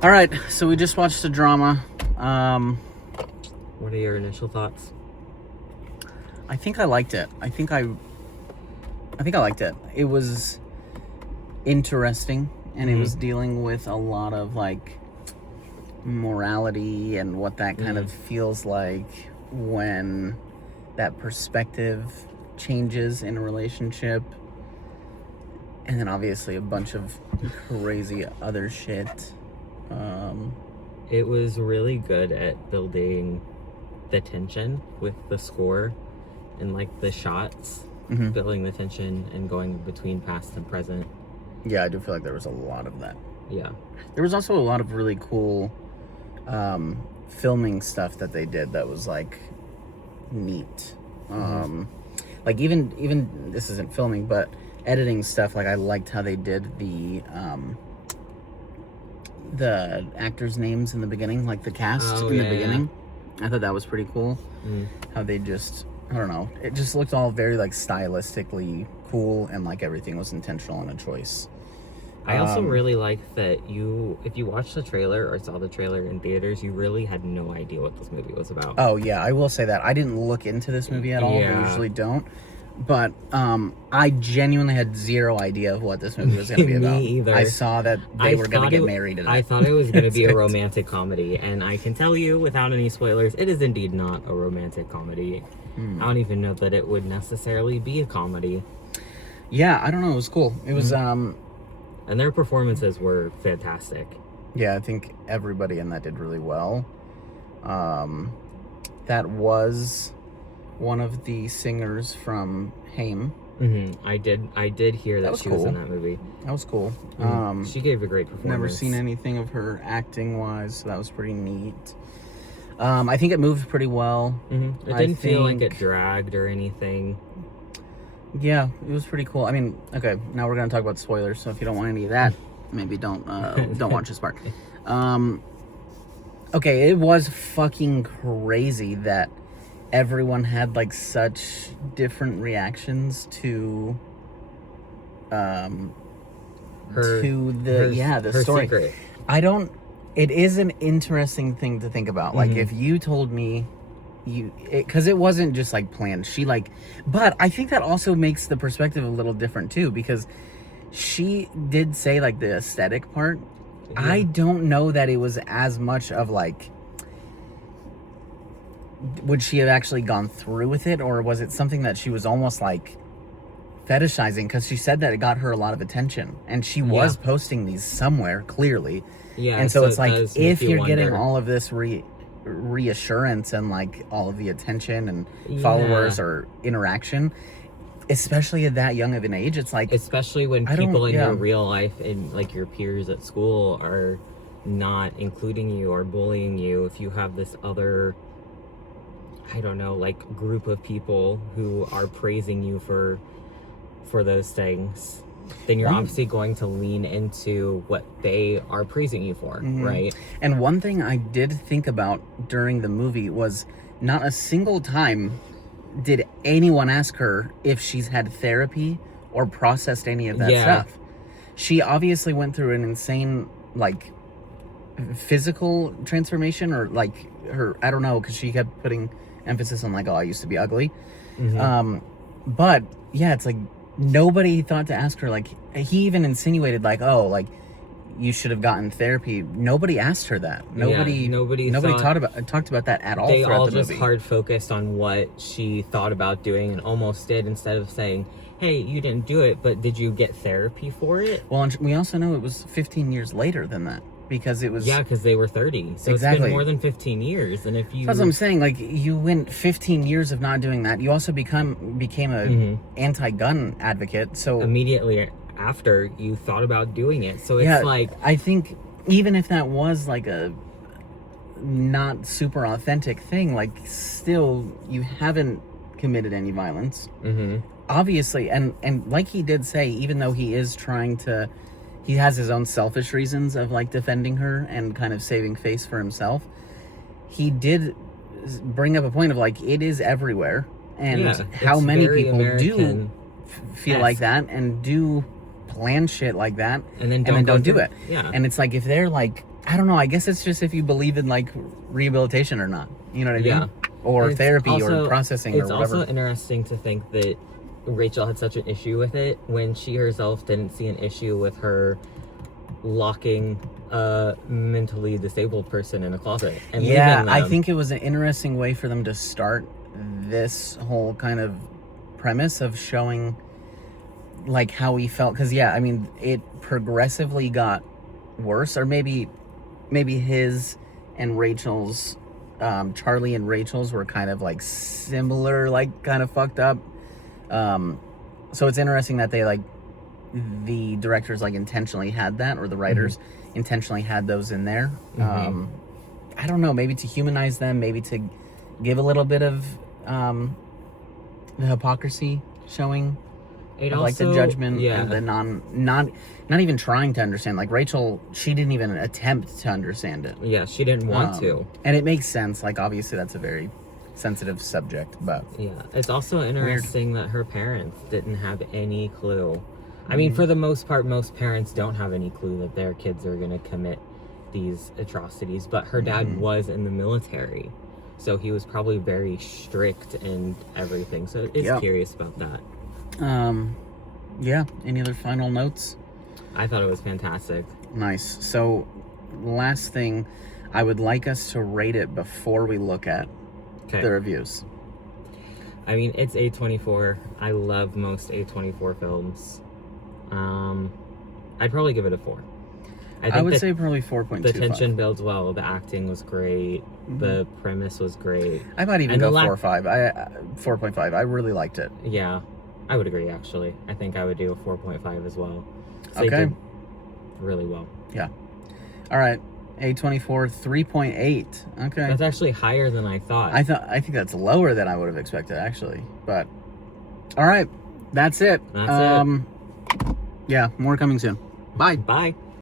All right, so we just watched a drama. What are your initial thoughts? I think I liked it. I think I liked it. It was interesting, and it was dealing with a lot of like morality and what that kind of feels like when that perspective changes in a relationship. And then obviously a bunch of crazy other shit. It was really good at building the tension with the score and like the shots, building the tension and going between past and present. Yeah, I do feel like there was a lot of that. Yeah. There was also a lot of really cool filming stuff that they did that was like neat. Like even this isn't filming, but editing stuff. Like I liked how they did the actors' names in the beginning, like the cast in the beginning. I thought that was pretty cool. How they just, I don't know, it just looked all very like stylistically cool, and like everything was intentional and a choice. I also really liked that if you watched the trailer or saw the trailer in theaters, you really had no idea what this movie was about. Oh yeah, I will say that. I didn't look into this movie at all. I usually don't. But I genuinely had zero idea of what this movie was going to be about. Me either. I saw that they were going to get married. I thought it was going to be a romantic comedy, and I can tell you, without any spoilers, it is indeed not a romantic comedy. I don't even know that it would necessarily be a comedy. Yeah, I don't know. It was cool. It was, and their performances were fantastic. Yeah, I think everybody in that did really well. That was one of the singers from Haim. I did hear that she was in that movie. That was cool. She gave a great performance. Never seen anything of her acting wise, so that was pretty neat. I think it moved pretty well. It didn't feel like it dragged or anything. Yeah, it was pretty cool. I mean, okay, now we're gonna talk about spoilers, so if you don't want any of that, maybe don't watch this part. Okay, it was fucking crazy that everyone had like such different reactions to the story. Secret. It is an interesting thing to think about. Like if you told me because it wasn't just like planned. But I think that also makes the perspective a little different too, because she did say like the aesthetic part. Yeah. I don't know that it was as much of like, would she have actually gone through with it, or was it something that she was almost like fetishizing? Because she said that it got her a lot of attention, and she was posting these somewhere clearly. Yeah, and so it's like, if you're getting all of this reassurance and like all of the attention and followers or interaction, especially at that young of an age, it's like, especially when people in your real life and like your peers at school are not including you or bullying you, if you have this other, I don't know, like group of people who are praising you for those things, then you're obviously going to lean into what they are praising you for, right? And one thing I did think about during the movie was not a single time did anyone ask her if she's had therapy or processed any of that stuff. She obviously went through an insane, like, physical transformation, or like her, I don't know, because she kept putting emphasis on like, oh, I used to be ugly. But yeah, it's like, nobody thought to ask her, like, he even insinuated like, oh, like, you should have gotten therapy. Nobody asked her that. Nobody talked about that at all. They all the just movie. hard focused on what she thought about doing and almost did, instead of saying, hey, you didn't do it, but did you get therapy for it? Well, and we also know it was 15 years later than that, because it was... Yeah, because they were 30. So it's been more than 15 years. And if you... That's what I'm saying. Like, you went 15 years of not doing that. You also became a anti-gun advocate, so... Immediately after you thought about doing it. So it's like... I think even if that was like a not super authentic thing, like, still, you haven't committed any violence. Obviously, and like he did say, even though he is trying to... He has his own selfish reasons of like defending her and kind of saving face for himself. He did bring up a point of like, it is everywhere, and how many people do feel like that and do plan shit like that and then don't do it. Yeah. And it's like, if they're like, I don't know, I guess it's just if you believe in like rehabilitation or not. You know what I mean? Yeah. Or It's therapy also, or processing or whatever. It's also interesting to think that Rachel had such an issue with it when she herself didn't see an issue with her locking a mentally disabled person in a closet and leaving them. I think it was an interesting way for them to start this whole kind of premise of showing like how he felt, because I mean, it progressively got worse, or maybe his and Rachel's, Charlie and Rachel's were kind of like similar, like kind of fucked up. So it's interesting that they like, the directors like intentionally had that, or the writers intentionally had those in there. I don't know, maybe to humanize them, maybe to give a little bit of the hypocrisy showing, it of, also, like the judgment and the not even trying to understand. Like Rachel, she didn't even attempt to understand it. Yeah, she didn't want to. And it makes sense. Like obviously that's a very sensitive subject, but yeah, it's also interesting that her parents didn't have any clue. I mean, for the most part, most parents don't have any clue that their kids are going to commit these atrocities, but her dad was in the military, so he was probably very strict and everything, so it's curious about that. Any other final notes? I thought it was fantastic. Nice. So last thing, I would like us to rate it before we look at the reviews. I mean, it's A24. I love most A24 films. I'd probably give it a 4. I would say probably 4.25. The tension builds well. The acting was great. The premise was great. I might even go 4 or 5. 4.5. I really liked it. Yeah, I would agree, actually. I think I would do a 4.5 as well. So okay. They did really well. Yeah. All right. A24, 3.8. Okay. That's actually higher than I thought. I think that's lower than I would have expected, actually. But, all right. That's it. That's it. Yeah, more coming soon. Bye. Bye.